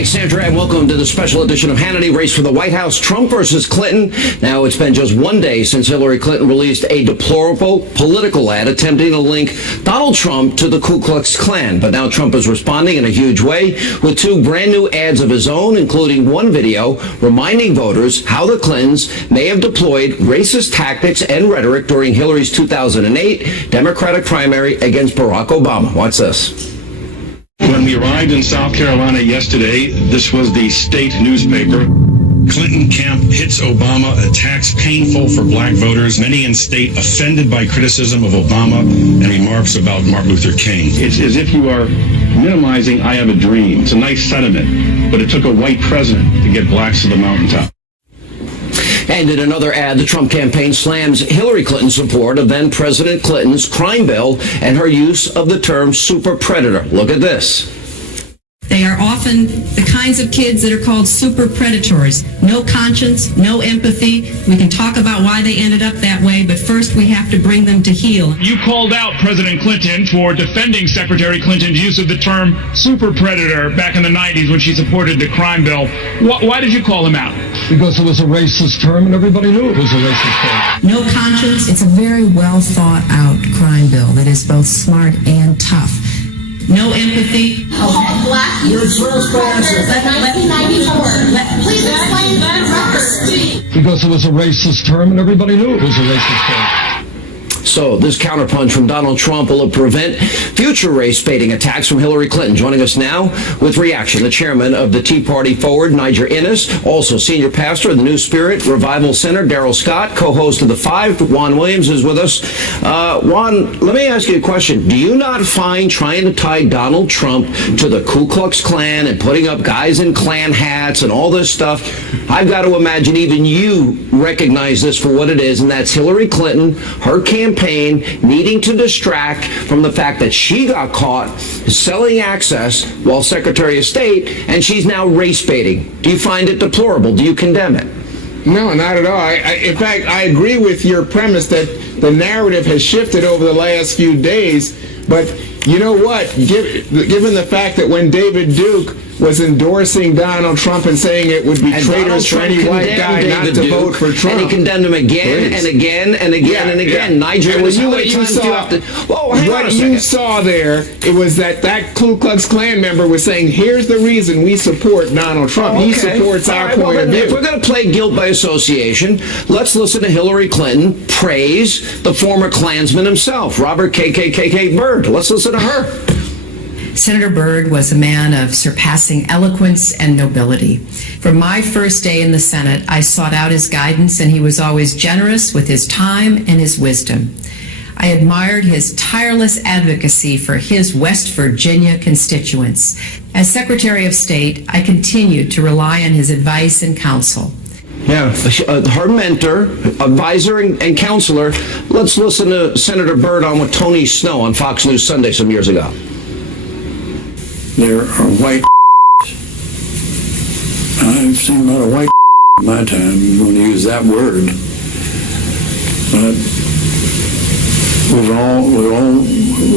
Thanks, Sandra, and welcome to the special edition of Hannity. Race for the White House, Trump versus Clinton. Now, it's been just one day since Hillary Clinton released a deplorable political ad attempting to link Donald Trump to the Ku Klux Klan. But now Trump is responding in a huge way with two brand new ads of his own, including one video reminding voters how the Clintons may have deployed racist tactics and rhetoric during Hillary's 2008 Democratic primary against Barack Obama. Watch this. When we arrived in South Carolina yesterday, this was the state newspaper. Clinton camp hits Obama, attacks painful for black voters, many in state offended by criticism of Obama and remarks about Martin Luther King. It's as if you are minimizing I Have a Dream. It's a nice sentiment, but it took a white president to get blacks to the mountaintop. And in another ad, the Trump campaign slams Hillary Clinton's support of then-President Clinton's crime bill and her use of the term super predator. Look at this. They are often the kinds of kids that are called super predators. No conscience, no empathy. We can talk about why they ended up that way, but first we have to bring them to heel. You called out President Clinton for defending Secretary Clinton's use of the term super predator back in the 90s when she supported the crime bill. Why did you call him out? Because it was a racist term and everybody knew it was a racist term. No conscience. It's a very well thought out crime bill that is both smart and tough. No empathy. Black youth trespassers. 1994. Please explain the record. Because it was a racist term and everybody knew it was a racist term. So this counterpunch from Donald Trump will prevent future race-baiting attacks from Hillary Clinton. Joining us now with reaction, the chairman of the Tea Party Forward, Niger Innis, also senior pastor of the New Spirit Revival Center, Daryl Scott, co-host of The Five, Juan Williams is with us. Juan, let me ask you a question. Do you not find trying to tie Donald Trump to the Ku Klux Klan and putting up guys in Klan hats and all this stuff, I've got to imagine even you recognize this for what it is, and that's Hillary Clinton, her campaign needing to distract from the fact that she got caught selling access while Secretary of State, and she's now race baiting. Do you find it deplorable? Do you condemn it? No, not at all. In fact, I agree with your premise that the narrative has shifted over the last few days. But you know what? Given the fact that when David Duke was endorsing Donald Trump and saying it would be traitors for any white guy not to vote for Trump. And he condemned him again and again and again and again. Niger, how many times do you have to... Whoa, hang on a second. What you saw there, it was that Ku Klux Klan member was saying, here's the reason we support Donald Trump. He supports our point of view. If we're going to play guilt by association, let's listen to Hillary Clinton praise the former Klansman himself, Robert KKK Byrd. Let's listen to her. Senator Byrd was a man of surpassing eloquence and nobility. From my first day in the Senate, I sought out his guidance, and he was always generous with his time and his wisdom. I admired his tireless advocacy for his West Virginia constituents. As Secretary of State, I continued to rely on his advice and counsel. Yeah, her mentor, advisor, and counselor. Let's listen to Senator Byrd on with Tony Snow on Fox News Sunday some years ago. There are white I've seen a lot of white in my time, you want to use that word. But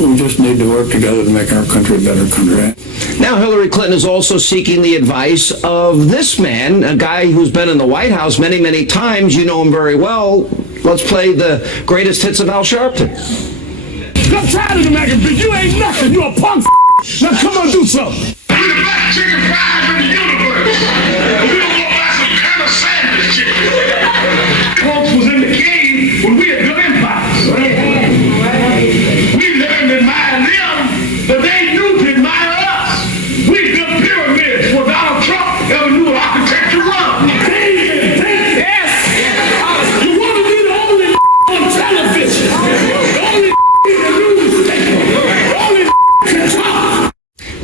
we just need to work together to make our country a better country. Now Hillary Clinton is also seeking the advice of this man, a guy who's been in the White House many, many times. You know him very well. Let's play the greatest hits of Al Sharpton. I'm tired of the McAfee. You ain't nothing. You a punk. Now come on, do something. We the best chicken fries in the universe. We don't want to buy some kind of sandwich chicken. Folks was in the cave when we had built empires. We learned to admire them, but they knew to admire us. We built pyramids before Donald Trump ever knew what architecture was. Yes. You want to be the only on television. The only in the newspaper. Only can talk.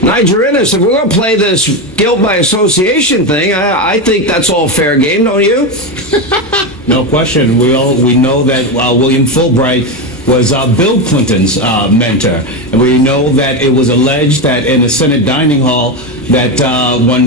Niger Innis, if we're going to play this guilt by association thing, I think that's all fair game, don't you? No question. We know that William Fulbright was Bill Clinton's mentor, and we know that it was alleged that in the Senate dining hall that when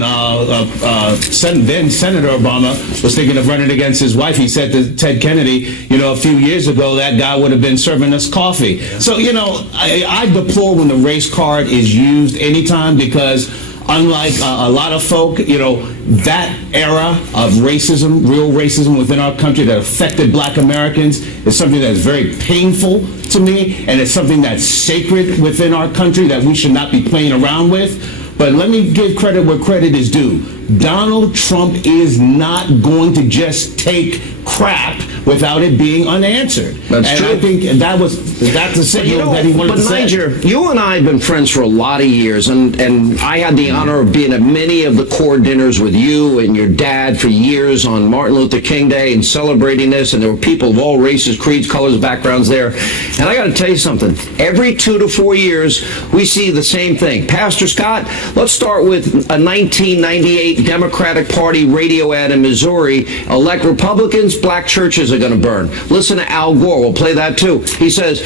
then Senator Obama was thinking of running against his wife, he said to Ted Kennedy, a few years ago, that guy would have been serving us coffee. So, I deplore when the race card is used anytime, because unlike a lot of folk, that era of racism, real racism within our country that affected black Americans is something that is very painful to me, and it's something that's sacred within our country that we should not be playing around with. But let me give credit where credit is due. Donald Trump is not going to just take crap without it being unanswered. That's true. I think that's a signal that he wanted to say. Niger, you and I have been friends for a lot of years, and I had the honor of being at many of the core dinners with you and your dad for years on Martin Luther King Day and celebrating this, and there were people of all races, creeds, colors, backgrounds there. And I got to tell you something. Every 2 to 4 years, we see the same thing. Pastor Scott, let's start with a 1998 Democratic Party radio ad in Missouri. Elect Republicans, black churches are going to burn. Listen to Al Gore. We'll play that too. He says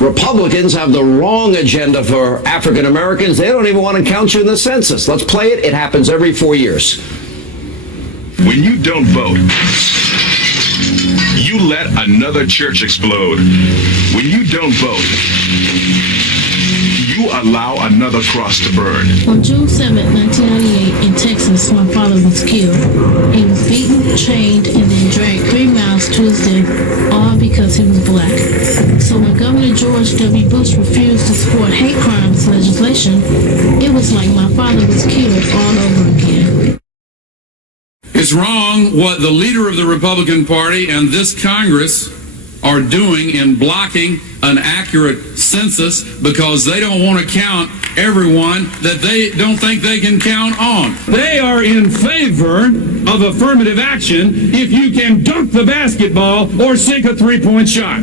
Republicans have the wrong agenda for African Americans. They don't even want to count you in the census. Let's play it. It happens every 4 years. When you don't vote, you let another church explode. When you don't vote, you allow another cross to burn. On June 7, 1998, in Texas, my father was killed. He was beaten, chained, and then dragged 3 miles to his death, all because he was black. So when Governor George W. Bush refused to support hate crimes legislation, it was like my father was killed all over again. It's wrong what the leader of the Republican Party and this Congress are doing in blocking an accurate census because they don't want to count everyone that they don't think they can count on. They are in favor of affirmative action if you can dunk the basketball or sink a three-point shot.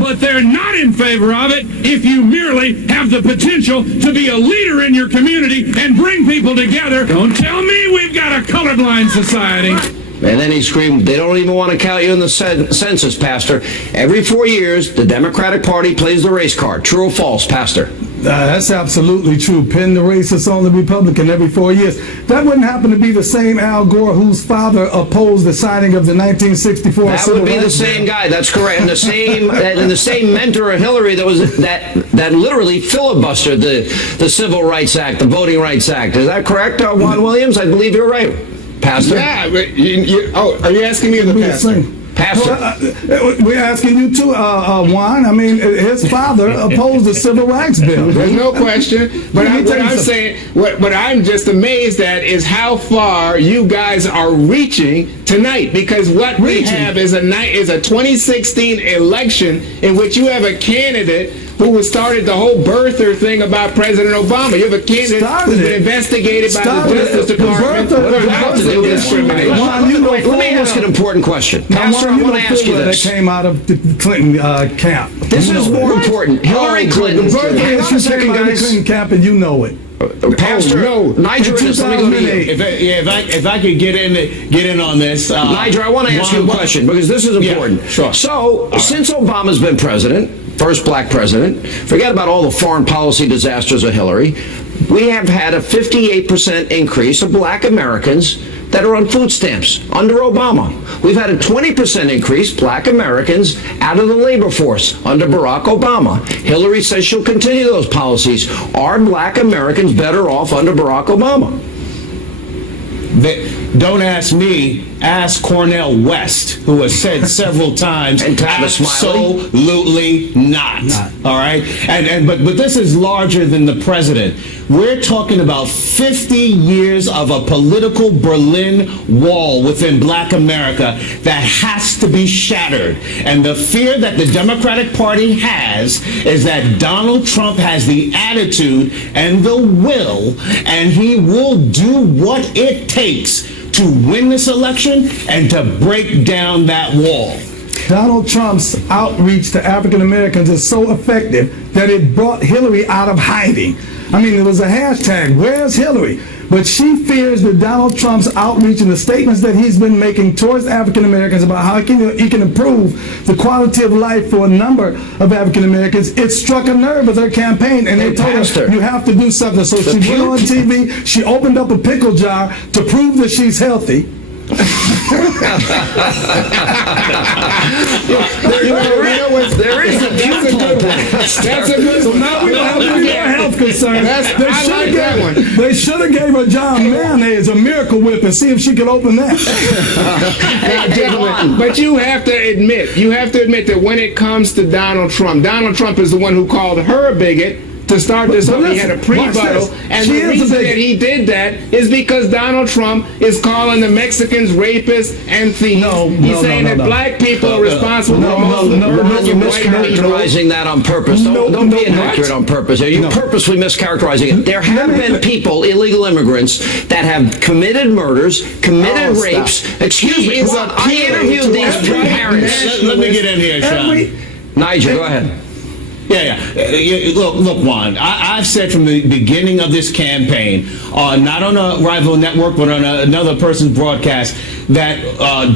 But they're not in favor of it if you merely have the potential to be a leader in your community and bring people together. Don't tell me we've got a colorblind society. And then he screamed, they don't even want to count you in the census, Pastor. Every 4 years, the Democratic Party plays the race card. True or false, Pastor? That's absolutely true. Pin the racist on the Republican every 4 years. That wouldn't happen to be the same Al Gore whose father opposed the signing of the 1964 That would be the same guy. That's correct. And the same mentor of Hillary that literally filibustered the Civil Rights Act, the Voting Rights Act. Is that correct, Juan Williams? I believe you're right. Pastor? Yeah, but are you asking me or the pastor? Pastor. We're asking you too, Juan. I mean, his father opposed the Civil Rights Bill. There's no question. But what I'm just amazed at is how far you guys are reaching tonight. Because what we have is a 2016 election in which you have a candidate who started the whole birther thing about President Obama. You have a candidate who's been investigated by the Justice Department. Let me ask an important question. Pastor, I want to ask you this. That came out of the Clinton camp. This is more important. Hillary Clinton. Hang on a second, guys. The Clinton camp, and you know it. Pastor, Niger, let me go to you. If I could get in on this, Niger, I want to ask you a question because this is important. Yeah, sure. So, since Obama's been president, first black president, forget about all the foreign policy disasters of Hillary, we have had a 58% increase of black Americans that are on food stamps under Obama. We've had a 20% increase black Americans out of the labor force under Barack Obama. Hillary says she'll continue those policies. Are black Americans better off under Barack Obama? Don't ask me, ask Cornel West, who has said several times, and absolutely not. All right? But this is larger than the president. We're talking about 50 years of a political Berlin Wall within black America that has to be shattered. And the fear that the Democratic Party has is that Donald Trump has the attitude and the will, and he will do what it takes to win this election and to break down that wall. Donald Trump's outreach to African Americans is so effective that it brought Hillary out of hiding. I mean, it was a hashtag, where's Hillary? But she fears that Donald Trump's outreach and the statements that he's been making towards African Americans about how he can improve the quality of life for a number of African Americans, it struck a nerve with her campaign, and they told her, you have to do something. So she went on TV, she opened up a pickle jar to prove that she's healthy. There is a good one. That's a good So one. now we don't have any more health concerns. I like that one. They should have gave her John Mayonnaise a Miracle Whip and see if she could open that. Now, gentlemen, but you have to admit that when it comes to Donald Trump is the one who called her a bigot to start this up. He had a pre-buttal, and the reason that he did that is because Donald Trump is calling the Mexicans rapists and thieves. He's saying that black people are responsible for most of the murders You're of white people. mischaracterizing that on purpose. Don't be inaccurate on purpose. You're purposely mischaracterizing it. There have been people, illegal immigrants, that have committed murders, committed rapes. Excuse me. He is I interviewed these two parents. Let me get in here, Sean. Nigel, go ahead. Yeah. Look, Juan, I've said from the beginning of this campaign, not on a rival network, but on another person's broadcast, that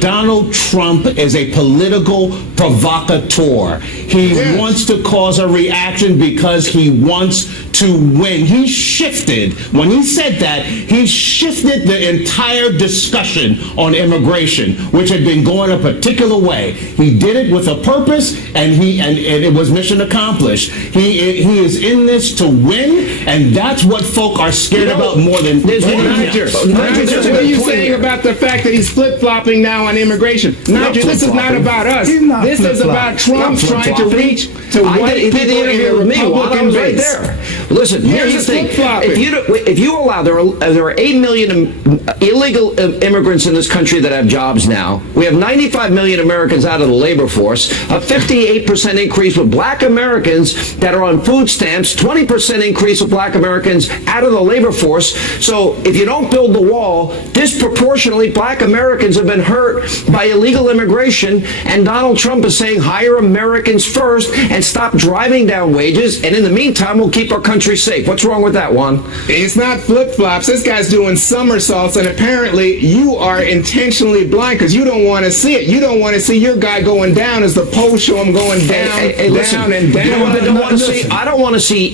Donald Trump is a political provocateur. He wants to cause a reaction because he wants to win. He shifted, when he said that, he shifted the entire discussion on immigration, which had been going a particular way. He did it with a purpose, and it was mission accomplished. He is in this to win, and that's what folk are scared about more than Nigel, what are you saying about the fact that he's flip-flopping now on immigration? Nigel, this is not about us. This is about Trump trying to reach to white people in the Republican base. Listen, here's the thing. If you allow, there are 8 million illegal immigrants in this country that have jobs now. We have 95 million Americans out of the labor force, a 58% increase with black Americans that are on food stamps, 20% increase of black Americans out of the labor force. So if you don't build the wall, disproportionately black Americans have been hurt by illegal immigration, and Donald Trump is saying hire Americans first and stop driving down wages, and in the meantime we'll keep our country safe. What's wrong with that, Juan? It's not flip-flops. This guy's doing somersaults, and apparently you are intentionally blind because you don't want to see it. You don't want to see your guy going down as the polls show him going down, down, and down. You know what I don't want to see?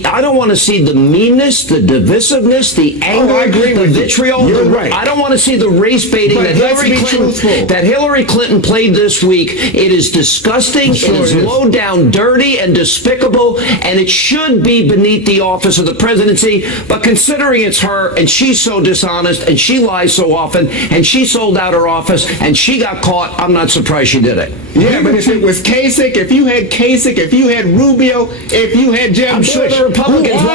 I don't want to see the meanness, the divisiveness, the anger, I agree the with vitriol. you. You're right. I don't want to see the race baiting But that Hillary Clinton played this week. It is disgusting. It is low down, dirty, and despicable, and it should be beneath the office of the presidency. But considering it's her, and she's so dishonest, and she lies so often, and she sold out her office, and she got caught, I'm not surprised she did it. Yeah, but if it was Kasich, if you had Rubio, if you had Jeb I'm Bush, sure the Republicans who,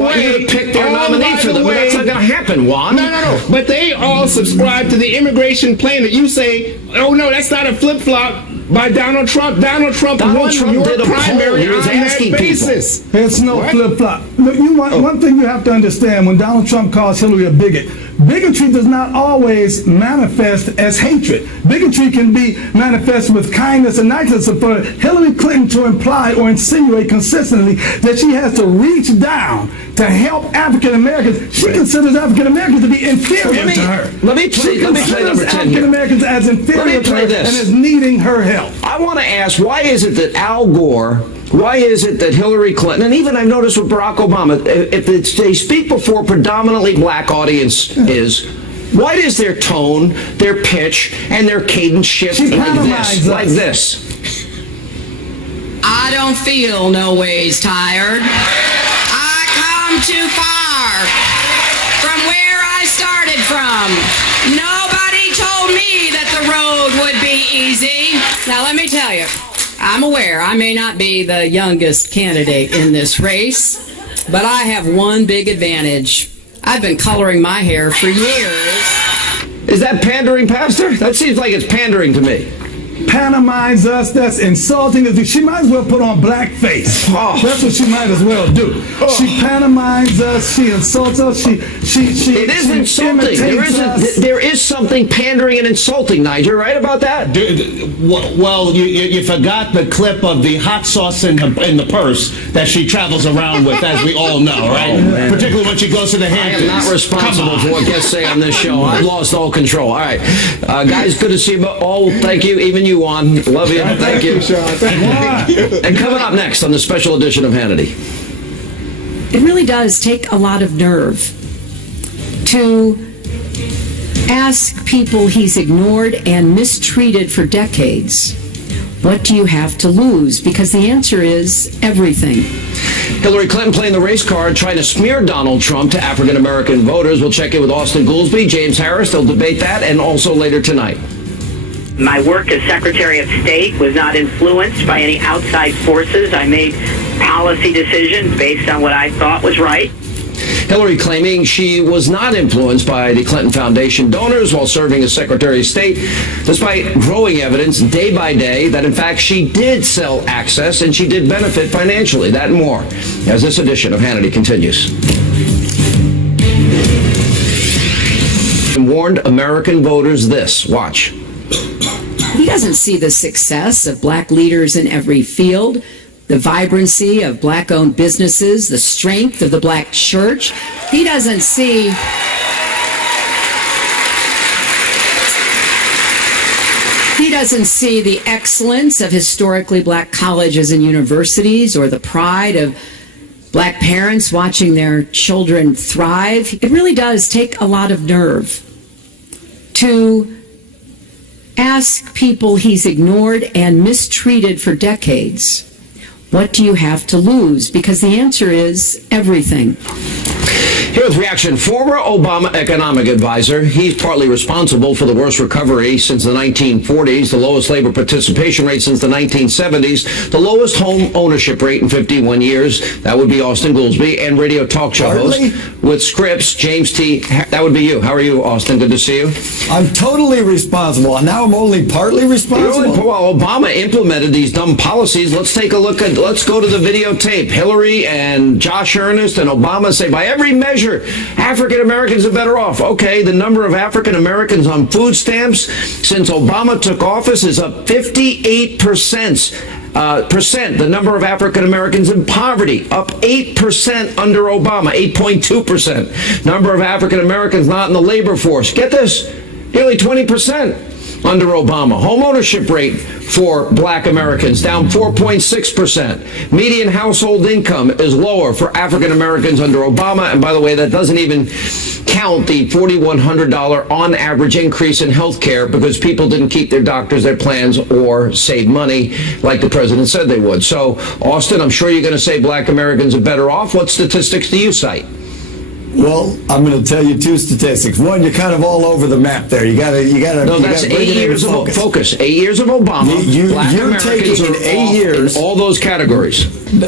want you to pick their nominee for them, but that's not going to happen, Juan. No. But they all subscribe to the immigration plan that you say, oh no, that's not a flip-flop by Donald Trump. Donald Trump won your did a primary poll. He was on that asking basis. people. It's no flip-flop. Look, one thing you have to understand, when Donald Trump calls Hillary a bigot, bigotry does not always manifest as hatred. Bigotry can be manifested with kindness and niceness. So for Hillary Clinton to imply or insinuate consistently that she has to reach down to help African Americans, she considers African Americans to be inferior to her. Let me play number 10 African here. Americans as inferior to her and as needing her help. I want to ask, why is it that Al Gore, why is it that Hillary Clinton, and even I've noticed with Barack Obama, if they speak before predominantly black audience why does their tone, their pitch, and their cadence shift like this? I don't feel no ways tired. I come too far from where I started from. Nobody told me that the road would be easy. Now let me tell you, I'm aware I may not be the youngest candidate in this race, but I have one big advantage. I've been coloring my hair for years. Is that pandering, Pastor? That seems like it's pandering to me. Pantomimes us, that's insulting. She might as well put on blackface. That's what she might as well do. She pantomimes us, she insults us, she it is insulting. There is something pandering and insulting, Nigel, right about that? Well, you forgot the clip of the hot sauce in the purse that she travels around with, as we all know, right? Particularly when she goes to the Hamptons. I am not responsible for what guests say on this show. I've lost all control. All right. Guys, good to see you all. Thank you. Even you, Juan. Love you. Thank you. Sean. Thank you. And coming up next on the special edition of Hannity. It really does take a lot of nerve to Ask people he's ignored and mistreated for decades, what do you have to lose? Because the answer is everything. Hillary Clinton playing the race card, trying to smear Donald Trump to African-American voters. We'll check in with Austin Goolsbee, James Harris. They'll debate that, and also later tonight. My work as Secretary of State was not influenced by any outside forces. I made policy decisions based on what I thought was right. Hillary claiming she was not influenced by the Clinton Foundation donors while serving as Secretary of State, despite growing evidence day by day that, in fact, she did sell access and she did benefit financially. That and more as this edition of Hannity continues. And warned American voters this. Watch. He doesn't see the success of black leaders in every field, the vibrancy of black-owned businesses, the strength of the black church. He doesn't see the excellence of historically black colleges and universities or the pride of black parents watching their children thrive. It really does take a lot of nerve to ask people he's ignored and mistreated for decades, what do you have to lose? Because the answer is everything. Here with reaction, former Obama economic advisor. He's partly responsible for the worst recovery since the 1940s, the lowest labor participation rate since the 1970s, the lowest home ownership rate in 51 years. That would be Austin Goolsbee, and radio talk show host with Scripps, James T. That would be you. How are you, Austin? Good to see you. I'm totally responsible, and now I'm only partly responsible. Well, Obama implemented these dumb policies. Let's take a look at, let's go to the videotape. Hillary and Josh Earnest and Obama say, by every measure, African Americans are better off. Okay, the number of African Americans on food stamps since Obama took office is up 58%. The number of African Americans in poverty up 8% under Obama, 8.2%. Number of African Americans not in the labor force, get this, nearly 20%. Under Obama. Home ownership rate for black Americans down 4.6%. Median household income is lower for African Americans under Obama. And by the way, that doesn't even count the $4,100 on average increase in health care because people didn't keep their doctors, their plans, or save money like the president said they would. So, Austin, I'm sure you're going to say black Americans are better off. What statistics do you cite? Well, I'm going to tell you two statistics. One, you're kind of all over the map there. You got to. No, that's 8 years of focus. 8 years of Obama. Black you're Americans taking are 8 years. In all those categories.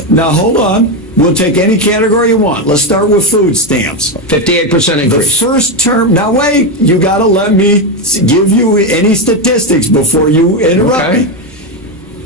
Now, hold on. We'll take any category you want. Let's start with food stamps. 58% increase. The first term. Now, wait. You got to let me give you any statistics before you interrupt me.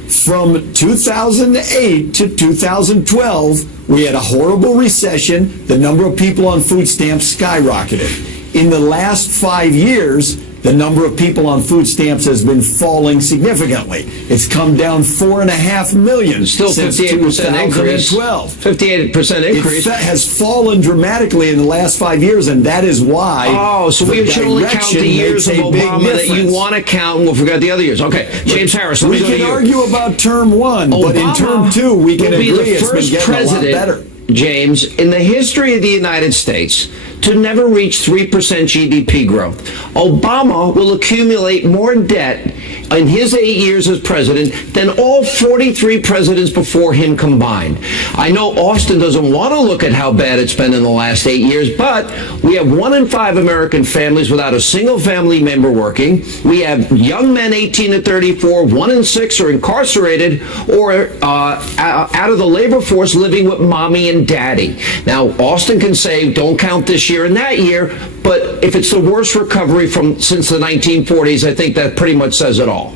From 2008 to 2012, we had a horrible recession. The number of people on food stamps skyrocketed. In the last 5 years, the number of people on food stamps has been falling significantly. It's come down 4.5 million Still since 58% 2012. 58% increase. It has fallen dramatically in the last 5 years, and that is why. Oh, so we should only count the years of Obama that you want to count, and we'll forget the other years. Okay, James Harris, let me go to you. We can argue about term one, but in term two, we can agree it's been getting a lot better. James, in the history of the United States, to never reach 3% GDP growth. Obama will accumulate more debt in his 8 years as president than all 43 presidents before him combined. I know Austin doesn't want to look at how bad it's been in the last 8 years, but we have 1 in 5 American families without a single family member working. We have young men 18 to 34, 1 in 6 are incarcerated or out of the labor force living with mommy and daddy. Now, Austin can say, don't count this year and that year, but if it's the worst recovery since the 1940s, I think that pretty much says it all.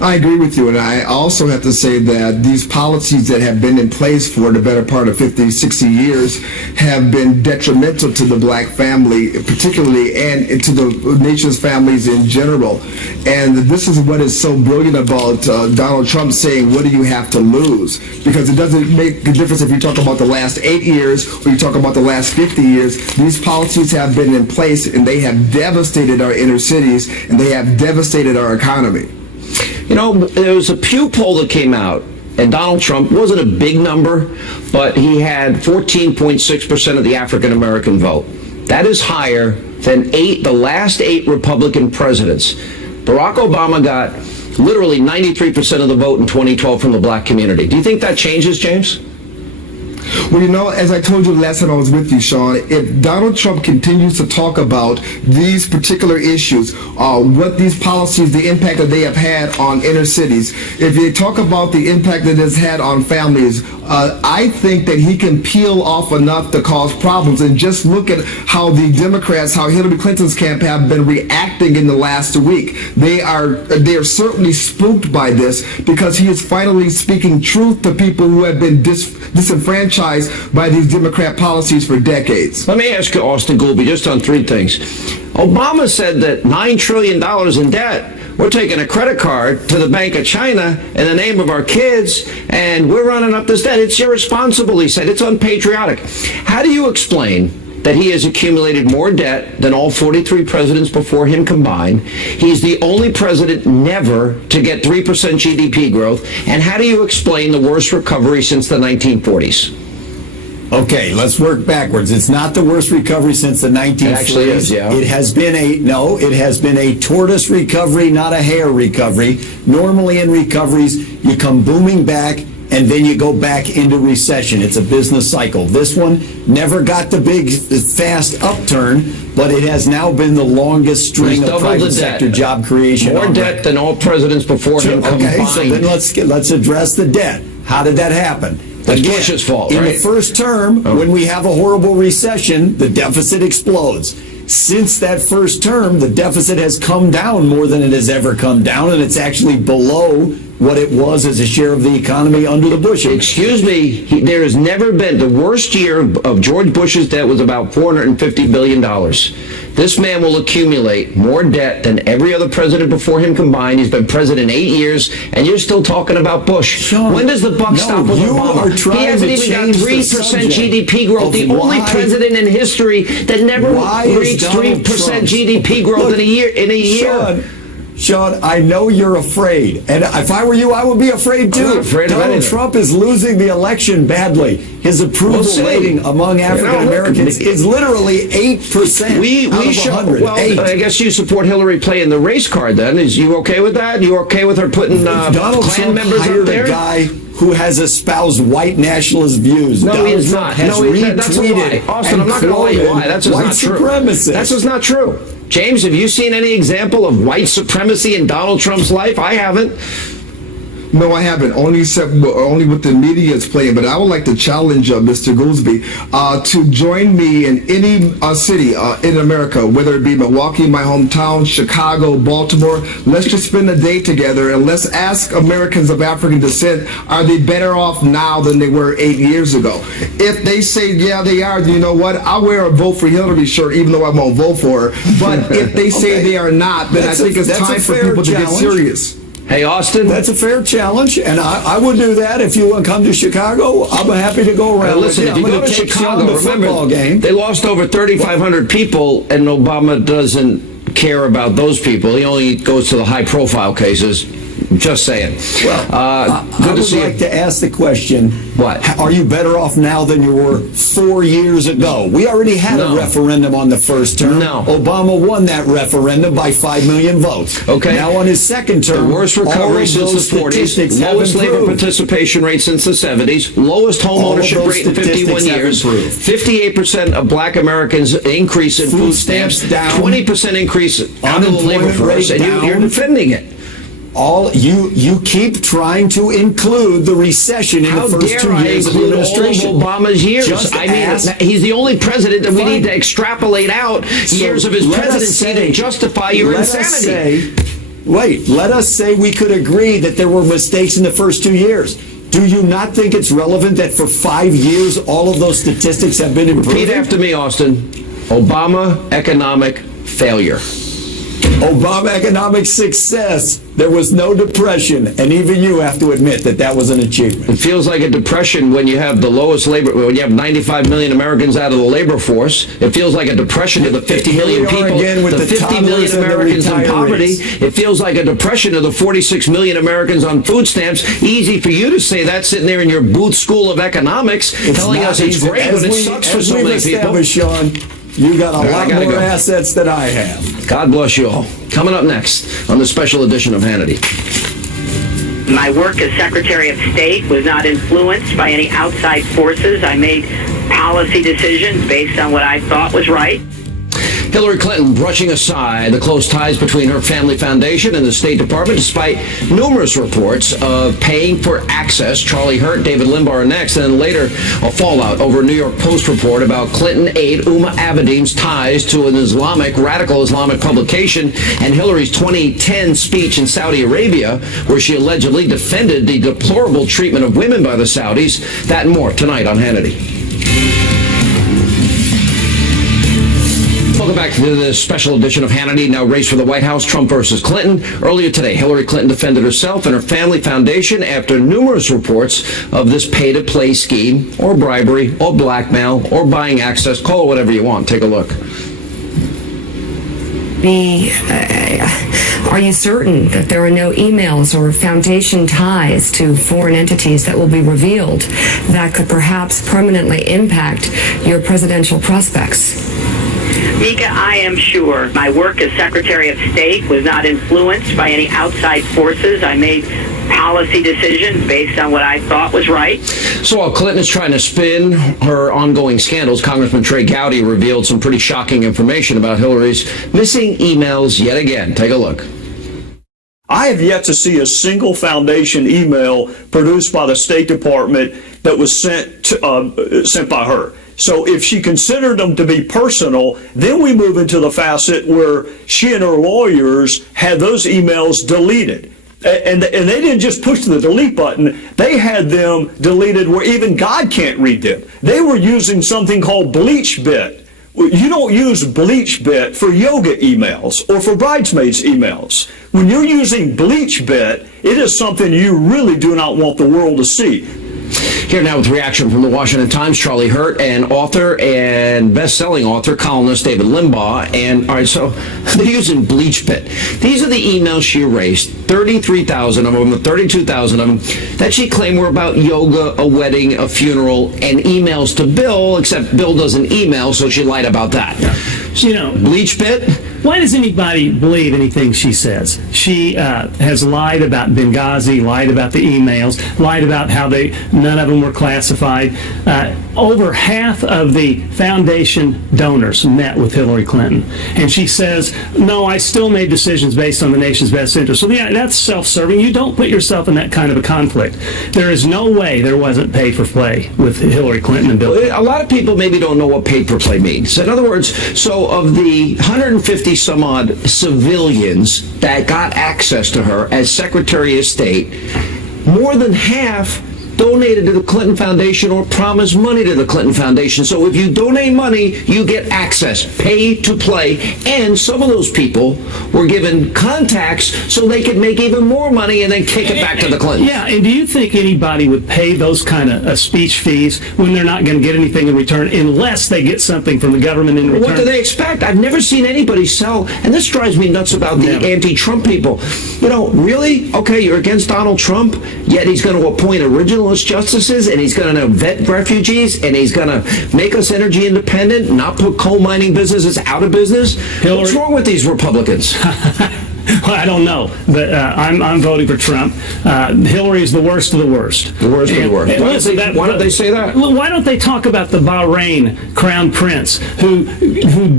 I agree with you, and I also have to say that these policies that have been in place for the better part of 50, 60 years have been detrimental to the black family, particularly, and to the nation's families in general. And this is what is so brilliant about Donald Trump saying, what do you have to lose? Because it doesn't make a difference if you talk about the last 8 years or you talk about the last 50 years. These policies have been in place, and they have devastated our inner cities, and they have devastated our economy. You know, there was a Pew poll that came out, and Donald Trump wasn't a big number, but he had 14.6% of the African American vote. That is higher than the last 8 Republican presidents. Barack Obama got literally 93% of the vote in 2012 from the black community. Do you think that changes, James? Well, you know, as I told you last time I was with you, Sean, if Donald Trump continues to talk about these particular issues, what these policies, the impact that they have had on inner cities, if they talk about the impact that it's had on families, I think that he can peel off enough to cause problems. And just look at how the Democrats, how Hillary Clinton's camp have been reacting in the last week. They are certainly spooked by this because he is finally speaking truth to people who have been disenfranchised by these Democrat policies for decades. Let me ask you, Austin Goolby, just on 3 things. Obama said that $9 trillion in debt, we're taking a credit card to the Bank of China in the name of our kids, and we're running up this debt. It's irresponsible, he said. It's unpatriotic. How do you explain that he has accumulated more debt than all 43 presidents before him combined? He's the only president never to get 3% GDP growth. And how do you explain the worst recovery since the 1940s? Okay, let's work backwards. It's not the worst recovery since the 1940s. It actually is, yeah. It has been a tortoise recovery, not a hare recovery. Normally in recoveries, you come booming back and then you go back into recession. It's a business cycle. This one never got the big, fast upturn, but it has now been the longest string of private sector job creation. More debt than all presidents before him combined. Okay, so then let's address the debt. How did that happen? That's Bush's fault, in right? the first term, when we have a horrible recession, the deficit explodes. Since that first term, the deficit has come down more than it has ever come down, and it's actually below what it was as a share of the economy under the Bush administration. Excuse me, there has never been, the worst year of George Bush's debt was about $450 billion. This man will accumulate more debt than every other president before him combined. He's been president 8 years, and you're still talking about Bush. Sean, when does the buck stop with Obama? He hasn't even got 3% GDP growth. The only president in history that never reached 3% GDP growth in a year. Sean, I know you're afraid, and if I were you, I would be afraid too. I'm not afraid of Donald anything. Trump is losing the election badly. His approval rating among African Americans is literally 8% out of 100. Well, I guess you support Hillary playing the race card. Then is you okay with that? You okay with her putting Donald Klan Trump members hired up there? a guy who has espoused white nationalist views. No, Donald he is Trump not. has That's a lie. Austin, I'm not going to lie you why. That's just not true. Supremacists. That's just not true. James, have you seen any example of white supremacy in Donald Trump's life? I haven't. No, I haven't. Only what the media is playing. But I would like to challenge Mr. Goolsby to join me in any city in America, whether it be Milwaukee, my hometown, Chicago, Baltimore. Let's just spend a day together and let's ask Americans of African descent, are they better off now than they were 8 years ago? If they say, yeah, they are, you know what? I'll wear a vote for Hillary shirt even though I won't vote for her. But if they say they are not, then I think it's time for people to get serious. Hey, Austin. That's a fair challenge, and I would do that if you want to come to Chicago. I'm happy to go around. Listen, if you go to Chicago, remember, they lost over 3,500 people, and Obama doesn't care about those people. He only goes to the high-profile cases. Just saying. Well, I would like to ask the question, what? Are you better off now than you were 4 years ago? We already had a referendum on the first term. No. Obama won that referendum by 5 million votes. Okay. Now on his second term, the worst recovery since the 40s, lowest labor participation rate since the 70s, lowest home ownership rate in 51 years, 58% of black Americans increase in food stamps, down, 20% increase out of the labor force, and you're defending it. You keep trying to include the recession in the first 2 years of the administration. All of Obama's years. He's the only president that we need to extrapolate out years of his presidency to justify your insanity. Let us say we could agree that there were mistakes in the first 2 years. Do you not think it's relevant that for 5 years all of those statistics have been improved? Repeat after me, Austin. Obama economic failure. Obama economic success. There was no depression, and even you have to admit that that was an achievement. It feels like a depression when you have the lowest labor, when you have 95 million Americans out of the labor force. It feels like a depression to the 50 million people, the 50 million Americans in poverty. It feels like a depression to the 46 million Americans on food stamps. Easy for you to say that sitting there in your Booth School of Economics, telling us it's great, but it sucks for so many people. Sean, You got a lot more go. assets than I have. God bless you all. Coming up next on the special edition of Hannity. My work as Secretary of State was not influenced by any outside forces. I made policy decisions based on what I thought was right. Hillary Clinton brushing aside the close ties between her family foundation and the State Department, despite numerous reports of paying for access. Charlie Hurt, David Limbaugh are next, and then later a fallout over a New York Post report about Clinton aide Uma Abedin's ties to an radical Islamic publication, and Hillary's 2010 speech in Saudi Arabia, where she allegedly defended the deplorable treatment of women by the Saudis. That and more tonight on Hannity. Welcome back to this special edition of Hannity. Now, race for the White House, Trump versus Clinton. Earlier today, Hillary Clinton defended herself and her family foundation after numerous reports of this pay-to-play scheme, or bribery, or blackmail, or buying access. Call it whatever you want. Take a look. Are you certain that there are no emails or foundation ties to foreign entities that will be revealed that could perhaps permanently impact your presidential prospects? Mika, I am sure my work as Secretary of State was not influenced by any outside forces. I made policy decisions based on what I thought was right. So while Clinton is trying to spin her ongoing scandals, Congressman Trey Gowdy revealed some pretty shocking information about Hillary's missing emails yet again. Take a look. I have yet to see a single foundation email produced by the State Department that was sent by her. So if she considered them to be personal, then we move into the facet where she and her lawyers had those emails deleted. And they didn't just push the delete button. They had them deleted where even God can't read them. They were using something called BleachBit. You don't use BleachBit for yoga emails or for bridesmaids emails. When you're using BleachBit, it is something you really do not want the world to see. Here now with reaction from the Washington Times, Charlie Hurt, and author and best-selling author, columnist David Limbaugh. And, all right, so they're using BleachBit. These are the emails she erased, 33,000 of them, 32,000 of them, that she claimed were about yoga, a wedding, a funeral, and emails to Bill, except Bill doesn't email, so she lied about that. Yeah. You know, BleachBit? Why does anybody believe anything she says? She has lied about Benghazi, lied about the emails, lied about how none of them were classified. Over half of the foundation donors met with Hillary Clinton. And she says, no, I still made decisions based on the nation's best interest. So yeah, that's self-serving. You don't put yourself in that kind of a conflict. There is no way there wasn't pay for play with Hillary Clinton and Bill Clinton. A lot of people maybe don't know what pay for play means. In other words, so of the 150 some odd civilians that got access to her as Secretary of State, more than half donated to the Clinton Foundation or promised money to the Clinton Foundation. So if you donate money, you get access, pay to play, and some of those people were given contacts so they could make even more money and then kick it back to the Clintons. Yeah, and do you think anybody would pay those kind of speech fees when they're not going to get anything in return unless they get something from the government in return? What do they expect? I've never seen anybody sell, and this drives me nuts about the anti-Trump people. You know, really? Okay, you're against Donald Trump, yet he's going to appoint originalist justices, and he's going to vet refugees, and he's going to make us energy independent, not put coal mining businesses out of business. What's wrong with these Republicans? Well, I don't know, but I'm voting for Trump. Hillary is the worst of the worst. The worst of the worst. Why don't they say that? Why don't they talk about the Bahrain crown prince who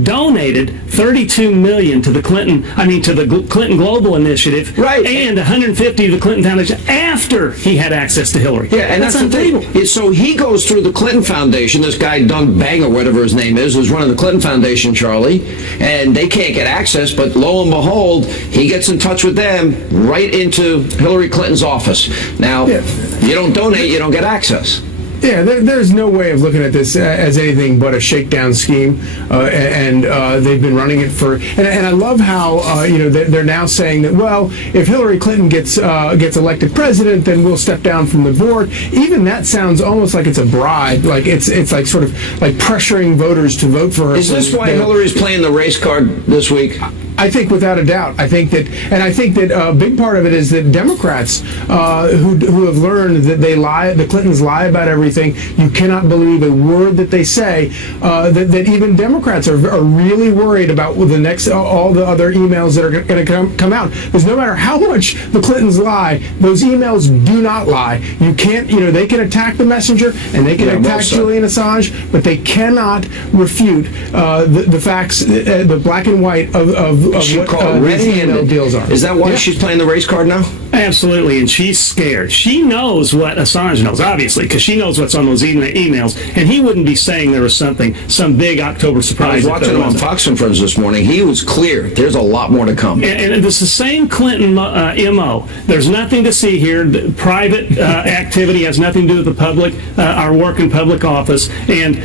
donated $32 million to the Clinton Global Initiative, right, and $150 to the Clinton Foundation after he had access to Hillary. Yeah, and that's unbelievable. So he goes through the Clinton Foundation. This guy Doug Bang or whatever his name is, who's running the Clinton Foundation, Charlie, and they can't get access. But lo and behold, he gets in touch with them right into Hillary Clinton's office. Now, you don't donate, you don't get access. Yeah, there's no way of looking at this as anything but a shakedown scheme, and they've been running it for. And I love how they're now saying that, well, if Hillary Clinton gets elected president, then we'll step down from the board. Even that sounds almost like it's a bribe, like it's like sort of like pressuring voters to vote for her. Is this why Hillary's playing the race card this week? I think without a doubt. I think that a big part of it is that Democrats who have learned that the Clintons lie about everything. You cannot believe a word that they say. That even Democrats are really worried about all the other emails that are going to come out. Because no matter how much the Clintons lie, those emails do not lie. You can't, they can attack the messenger and they can attack Julian Assange, but they cannot refute the facts, the black and white of what these email deals are. Is that why she's playing the race card now? Absolutely, and she's scared. She knows what Assange knows, obviously, because she knows what's on those emails, and he wouldn't be saying there was some big October surprise. I was watching him on Fox and Friends this morning. He was clear. There's a lot more to come. And it's the same Clinton MO. There's nothing to see here. The private activity has nothing to do with the public, our work in public office, and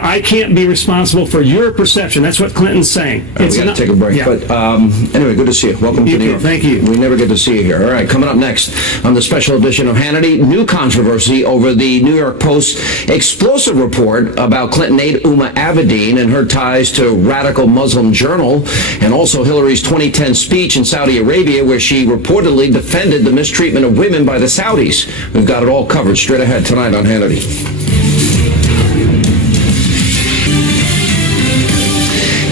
I can't be responsible for your perception. That's what Clinton's saying. We got to take a break. Yeah. But anyway, good to see you. Welcome to New York. Thank you. We never get to see you here. All right, coming up next on the special edition of Hannity, new controversy over the New York Post's explosive report about Clinton aide Uma Abedin and her ties to radical Muslim Journal, and also Hillary's 2010 speech in Saudi Arabia where she reportedly defended the mistreatment of women by the Saudis. We've got it all covered straight ahead tonight on Hannity.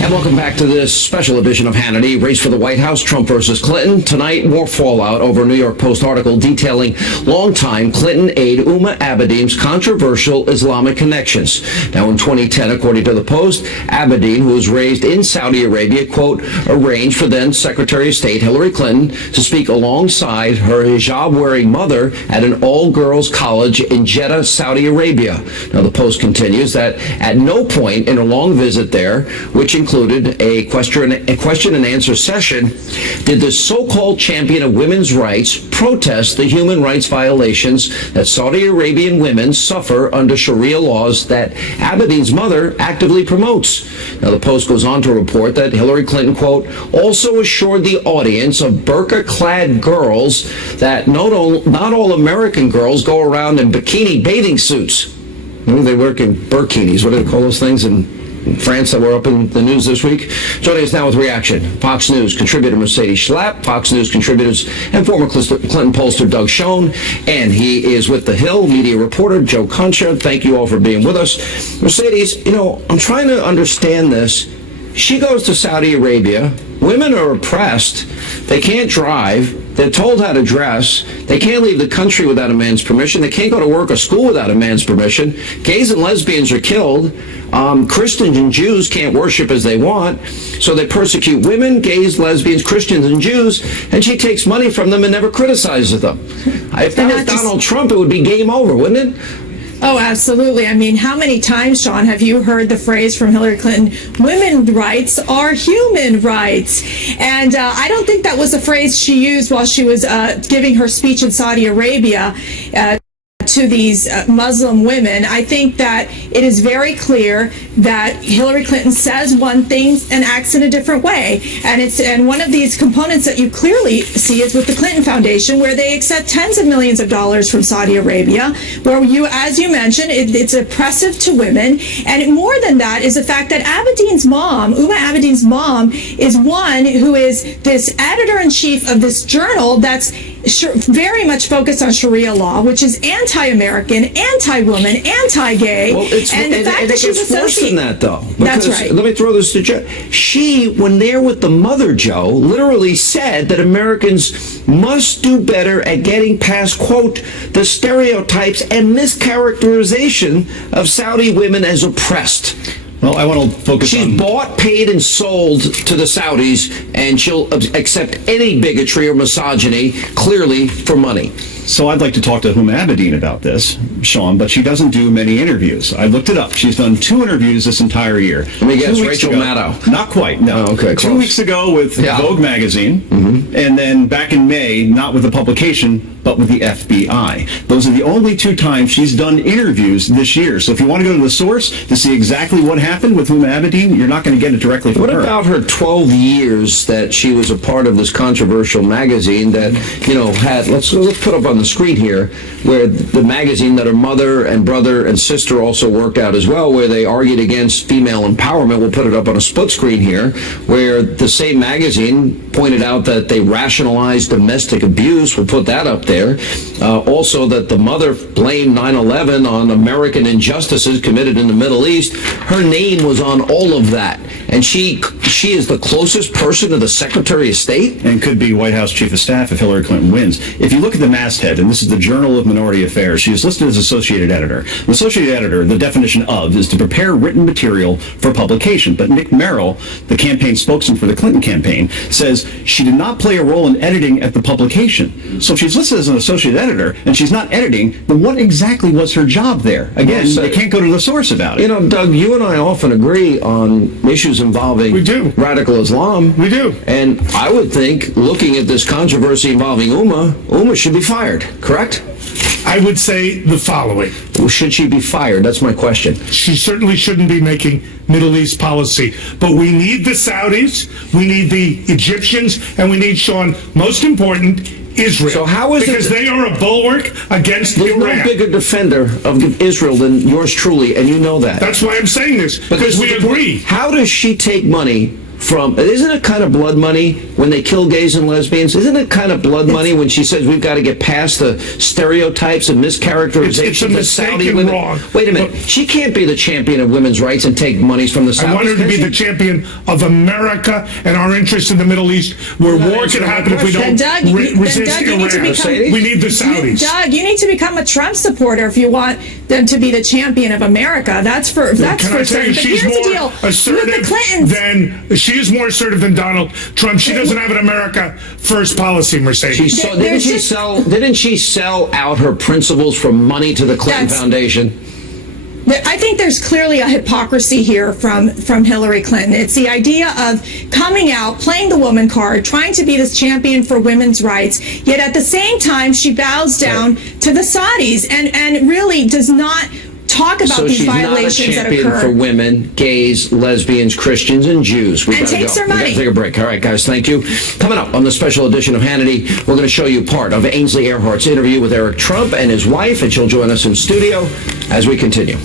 And welcome back to this special edition of Hannity. Race for the White House, Trump versus Clinton. Tonight, more fallout over a New York Post article detailing longtime Clinton aide Uma Abedin's controversial Islamic connections. Now, in 2010, according to the Post, Abedin, who was raised in Saudi Arabia, quote, arranged for then Secretary of State Hillary Clinton to speak alongside her hijab-wearing mother at an all-girls college in Jeddah, Saudi Arabia. Now, the Post continues that at no point in a long visit there, which included a question and answer session, did the so-called champion of women's rights protest the human rights violations that Saudi Arabian women suffer under Sharia laws that Abedin's mother actively promotes. Now, the Post goes on to report that Hillary Clinton, quote, also assured the audience of burqa-clad girls that not all American girls go around in bikini bathing suits. They work in burkinis. What do they call those things in France that were up in the news this week? Joining us now with reaction, Fox News contributor Mercedes Schlapp, Fox News contributors and former Clinton pollster Doug Schoen, and he is with The Hill media reporter Joe Concha. Thank you all for being with us. Mercedes, I'm trying to understand this. She goes to Saudi Arabia. Women are oppressed. They can't drive. They're told how to dress. They can't leave the country without a man's permission. They can't go to work or school without a man's permission. Gays and lesbians are killed. Christians and Jews can't worship as they want. So they persecute women, gays, lesbians, Christians, and Jews, and she takes money from them and never criticizes them. If that was Donald Trump, it would be game over, wouldn't it? Oh, absolutely. I mean, how many times, Sean, have you heard the phrase from Hillary Clinton, women's rights are human rights? And I don't think that was a phrase she used while she was giving her speech in Saudi Arabia to these Muslim women. I think that it is very clear that Hillary Clinton says one thing and acts in a different way. And one of these components that you clearly see is with the Clinton Foundation, where they accept tens of millions of dollars from Saudi Arabia, where as you mentioned, it's oppressive to women. And more than that is the fact that Abedin's mom, Uma Abedin's mom, is one who is this editor-in-chief of this journal that's very much focused on Sharia law, which is anti-American, anti-woman, anti-gay. Well, and the fact that she's associated that, though. That's right. Let me throw this to Joe. She, when there with the mother, Joe, literally said that Americans must do better at getting past, quote, the stereotypes and mischaracterization of Saudi women as oppressed. Well, I want to focus on... She's bought, paid, and sold to the Saudis, and she'll accept any bigotry or misogyny, clearly, for money. So I'd like to talk to Uma Abedin about this, Sean, but she doesn't do many interviews. I looked it up. She's done 2 interviews this entire year. Let me guess, Rachel Maddow. Not quite, no. Oh, okay, 2 weeks ago with Vogue magazine, and then back in May, not with the publication, but with the FBI. Those are the only 2 times she's done interviews this year. So if you want to go to the source to see exactly what happened with Uma Abedin, you're not going to get it directly from her. What about her 12 years that she was a part of this controversial magazine that, had, let's put up on the screen here where the magazine that her mother and brother and sister also worked out as well, where they argued against female empowerment. We'll put it up on a split screen here, where the same magazine pointed out that they rationalized domestic abuse. We'll put that up there. Also that the mother blamed 9/11 on American injustices committed in the Middle East. Her name was on all of that. And she is the closest person to the Secretary of State? And could be White House Chief of Staff if Hillary Clinton wins. If you look at the masthead, and this is the Journal of Minority Affairs, she is listed as Associated Editor. An Associated Editor, the definition of, is to prepare written material for publication. But Nick Merrill, the campaign spokesman for the Clinton campaign, says she did not play a role in editing at the publication. So if she's listed as an Associate Editor and she's not editing, then what exactly was her job there? Again, they can't go to the source about it. You know, Doug, you and I often agree on issues involving radical Islam. We do. And I would think, looking at this controversy involving Uma should be fired, correct? I would say the following. Well, should she be fired? That's my question. She certainly shouldn't be making Middle East policy. But we need the Saudis, we need the Egyptians, and we need, Sean, most important, Israel. So how is because they are a bulwark against There's Iran. no bigger defender of Israel than yours truly, and you know that. That's why I'm saying this, because we agree. How does she take money from, isn't it kind of blood money when they kill gays and lesbians? Isn't it kind of blood money when she says we've got to get past the stereotypes and mischaracterizations it's a of mistake Saudi and women? wrong. Wait a minute. She can't be the champion of women's rights and take monies from the Saudis. I want her to be the champion of America and our interests in the Middle East, where war can happen if we don't resist Iran. We need the Saudis. Doug, you need to become a Trump supporter if you want them to be the champion of America. That's for Can I tell certain. you, But she's here's the more deal: with assertive the Clintons, she is more assertive than Donald Trump. She doesn't have an America first policy, Mercedes. Didn't she sell out her principles for money to the Clinton Foundation? I think there's clearly a hypocrisy here from Hillary Clinton. It's the idea of coming out, playing the woman card, trying to be this champion for women's rights, yet at the same time she bows down to the Saudis and really does not talk about these violations that occur. So she's not a champion for women, gays, lesbians, Christians, and Jews. And takes their money. We got to take a break. All right, guys, thank you. Coming up on the special edition of Hannity, we're going to show you part of Ainsley Earhart's interview with Eric Trump and his wife, and she'll join us in studio as we continue.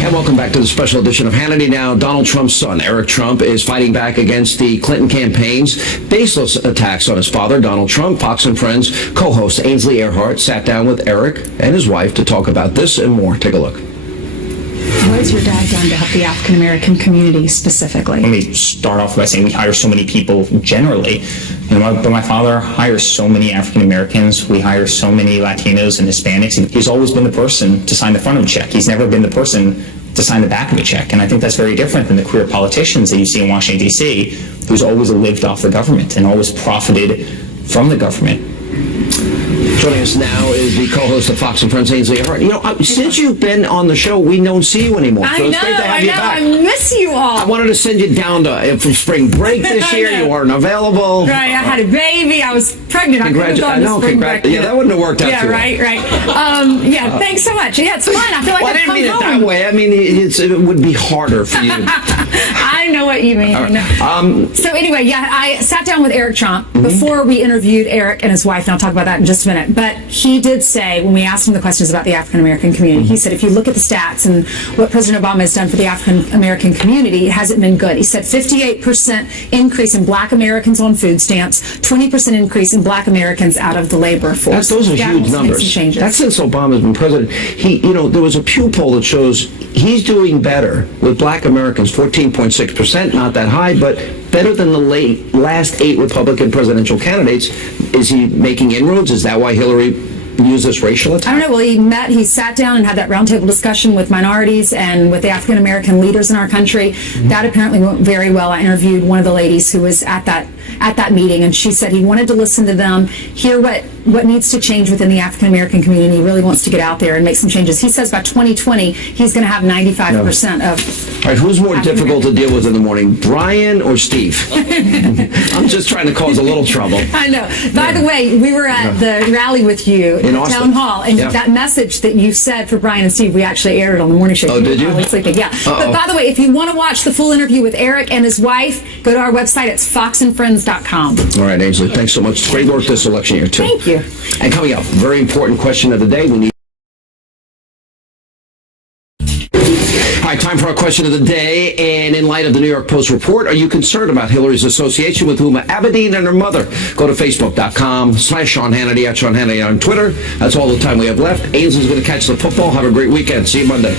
And welcome back to the special edition of Hannity. Now, Donald Trump's son, Eric Trump, is fighting back against the Clinton campaign's baseless attacks on his father, Donald Trump. Fox and Friends co-host Ainsley Earhart sat down with Eric and his wife to talk about this and more. Take a look. What has your dad done to help the African American community specifically? Let me start off by saying we hire so many people generally. But my father hires so many African Americans. We hire so many Latinos and Hispanics. And he's always been the person to sign the front of a check. He's never been the person to sign the back of a check. And I think that's very different than the career politicians that you see in Washington, D.C., who's always lived off the government and always profited from the government. Joining us now is the co-host of Fox and Friends, Ainsley Earhart. You know, since you've been on the show, we don't see you anymore. So I it's great to have you back. I miss you all. I wanted to send you down to from spring break this year. You weren't available. Right, I had a baby. I was pregnant. I couldn't have gone to spring break. Yeah, that wouldn't have worked out too well. Right. Thanks so much. Yeah, it's fun. I feel like I didn't mean it that way. I mean, it would be harder for you. I know what you mean. Right. So anyway, I sat down with Eric Trump before we interviewed Eric and his wife, and I'll talk about that in just a minute. But he did say, when we asked him the questions about the African American community, he said, if you look at the stats and what President Obama has done for the African American community, it hasn't been good. He said 58% increase in black Americans on food stamps, 20% increase in black Americans out of the labor force. Those are huge numbers. That's since Obama's been president. There was a Pew poll that shows he's doing better with black Americans, 14.6%, not that high, but better than the last 8 Republican presidential candidates. Is he making inroads? Is that why Hillary used this racial attack? I don't know. Well, he sat down and had that roundtable discussion with minorities and with the African American leaders in our country. That apparently went very well. I interviewed one of the ladies who was at that meeting, and she said he wanted to listen to them, hear what needs to change within the African American community. He really wants to get out there and make some changes. He says by 2020 he's going to have 95% of. All right, who's more difficult to deal with in the morning, Brian or Steve? I'm just trying to cause a little trouble. I know. By the way, we were at the rally with you In Austin. Town Hall. And Yeah. that message that you said for Brian and Steve, we actually aired it on the morning show. Oh, did you? Were probably sleeping. Yeah. But by the way, if you want to watch the full interview with Eric and his wife, go to our website. It's foxandfriends.com. All right, Ainsley, thanks so much. Great work this election year, too. Thank you. And coming up, very important question of the day. We need. All right, time for our question of the day. And in light of the New York Post report, are you concerned about Hillary's association with Huma Abedin and her mother? Go to Facebook.com/Sean Hannity, at Sean Hannity on Twitter. That's all the time we have left. Ainsley's going to catch the football. Have a great weekend. See you Monday.